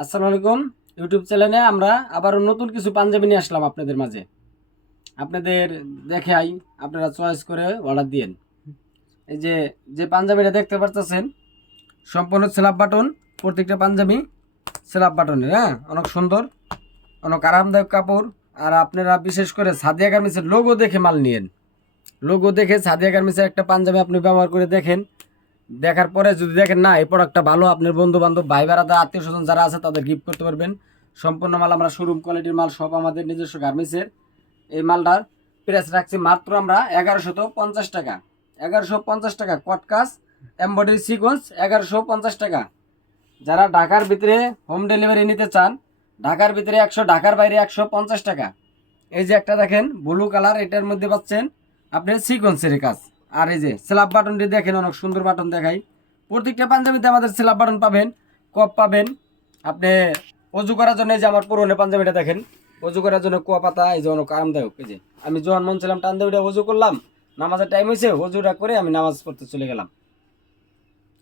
আসসালামু আলাইকুম। ইউটিউব চ্যানেলে আমরা আবার নতুন কিছু পাঞ্জাবি নিয়ে আসলাম আপনাদের মাঝে। আপনাদের দেখাই, আপনারা চয়েস করে অর্ডার দিয়েন। এই যে যে পাঞ্জাবিটা দেখতে পারতেছেন সম্পূর্ণ স্ল্যাব বাটন, প্রত্যেকটা পাঞ্জাবি স্ল্যাব বাটনের, হ্যাঁ, অনেক সুন্দর, অনেক আরামদায়ক কাপড়। আর আপনারা বিশেষ করে সাদিয়া গার্মেন্টসের লোগো দেখে মাল নিয়েন। লোগো দেখে সাদিয়া গার্মেন্টসের একটা পাঞ্জাবি আপনি ব্যবহার করে দেখেন। দেখার পরে যদি দেখেন না এই প্রোডাক্টটা ভালো, আপনার বন্ধু বান্ধব ভাই বেড়াদা আত্মীয় স্বজন যারা আছে তাদের গিফট করতে পারবেন। সম্পূর্ণ মাল আমরা শোরুম কোয়ালিটির মাল, সব আমাদের নিজস্ব গার্মেন্টসের। এই মালটার প্রাইস রাখছি মাত্র আমরা 1150 টাকা। 1150 টাকা কটকাস এমব্রয়ডারি সিকোয়েন্স, 1150 টাকা। যারা ঢাকার ভিতরে হোম ডেলিভারি নিতে চান, ঢাকার ভিতরে 100, ঢাকার বাইরে 150 টাকা। এই যে একটা দেখেন ব্লু কালার, এটার মধ্যে পাচ্ছেন আপনার সিকোয়েন্সের কাজ। আর এই যে স্ল্যাব বাটনটি দেখেন, অনেক সুন্দর বাটন দেখাই। প্রত্যেকটা পাঞ্জাবিতে আমাদের স্ল্যাব বাটন পাবেন, কপ পাবেন। আপনি অজু করার জন্য, এই যে আমার পুরোনো পাঞ্জাবিটা দেখেন, অজু করার জন্য কুয়া পাতা, এই যে অনেক আরামদায়ক। এই যে আমি যখন মন ছিলাম টান দিয়ে অজু করলাম, নামাজের টাইম হয়েছে, অজুটা করে আমি নামাজ পড়তে চলে গেলাম।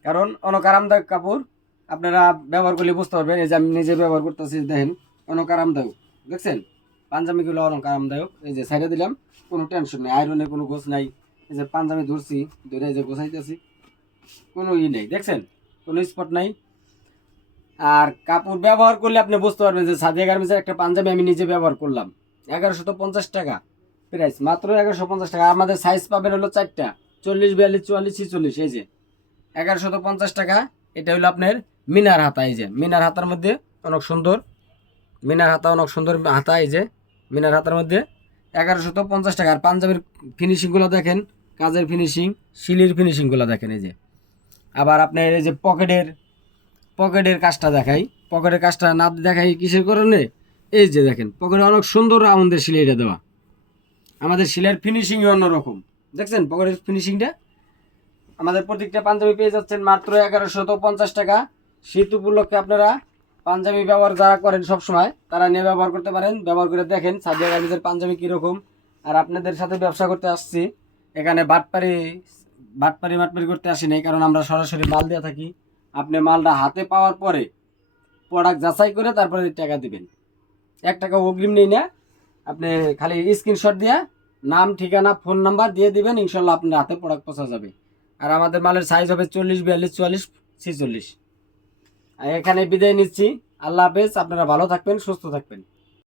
কারণ অনেক আরামদায়ক কাপড়, আপনারা ব্যবহার করলে বুঝতে পারবেন। এই যে আমি নিজে ব্যবহার করতেছি, দেখেন অনেক আরামদায়ক। দেখছেন পাঞ্জাবিগুলো অনেক আরামদায়ক। এই যে সাইডে দিলাম, কোনো টেনশন নেই, আয়রনের কোনো গোছ নাই। এই যে পাঞ্জাবি ধরছি, ধরে এই যে গোছাইতেছি, কোনো নেই, দেখছেন কোনো স্পট নাই। আর কাপড় ব্যবহার করলে আপনি বুঝতে পারবেন যে সাদিয়া গার্মেন্টসের একটা পাঞ্জাবি আমি নিজে ব্যবহার করলাম। 1150 টাকা প্রাইস, মাত্র 1150 টাকা। আমাদের সাইজ পাবেন হলো 4টা, 40, 42, 44, 46। এই যে 1150 টাকা। এটা হলো আপনার মিনার হাতা। এই যে মিনার হাতার মধ্যে অনেক সুন্দর, মিনার হাতা অনেক সুন্দর হাতা। এই যে মিনার হাতার মধ্যে 1150 টাকা। আর পাঞ্জাবির ফিনিশিংগুলো দেখেন, কাজের ফিনিশিং, শিলির ফিনিশিংগুলো দেখেন। এই যে আবার আপনার এই যে পকেটের কাজটা দেখাই। পকেটের কাজটা না দেখাই কিসের কারণে, এই যে দেখেন পকেটে অনেক সুন্দর রাউন্ডের সিলাইটা দেওয়া। আমাদের সিলাইয়ের ফিনিশিংই অন্যরকম, দেখছেন পকেটের ফিনিশিংটা। আমাদের প্রত্যেকটা পাঞ্জাবি পেয়ে যাচ্ছেন মাত্র 1150 টাকা। শীত উপলক্ষে আপনারা পাঞ্জাবি ব্যবহার যারা করেন সব সময়, তারা নিয়ে ব্যবহার করতে পারেন। ব্যবহার করে দেখেন সাদিয়া গার্মেন্টসের পাঞ্জাবি কীরকম। আর আপনাদের সাথে ব্যবসা করতে আসছি, এখানে বাটপারি করতে আসি নাই, কারণ আমরা সরাসরি মাল দিয়ে থাকি। আপনি মালটা হাতে পাওয়ার পরে প্রোডাক্ট যাচাই করে তারপরে টাকা দিবেন। 1 টাকা অগ্রিম নেই না, আপনি খালি স্ক্রিনশট দিয়ে নাম, ঠিকানা, ফোন নাম্বার দিয়ে দিবেন, ইনশাল্লাহ আপনার হাতে প্রোডাক্ট পৌঁছা যাবে। আর আমাদের মালের সাইজ হবে 40, 42, 44, 46। আর এখানে বিদায় নিচ্ছি। আল্লাহ হাফেজ, আপনারা ভালো থাকবেন, সুস্থ থাকবেন।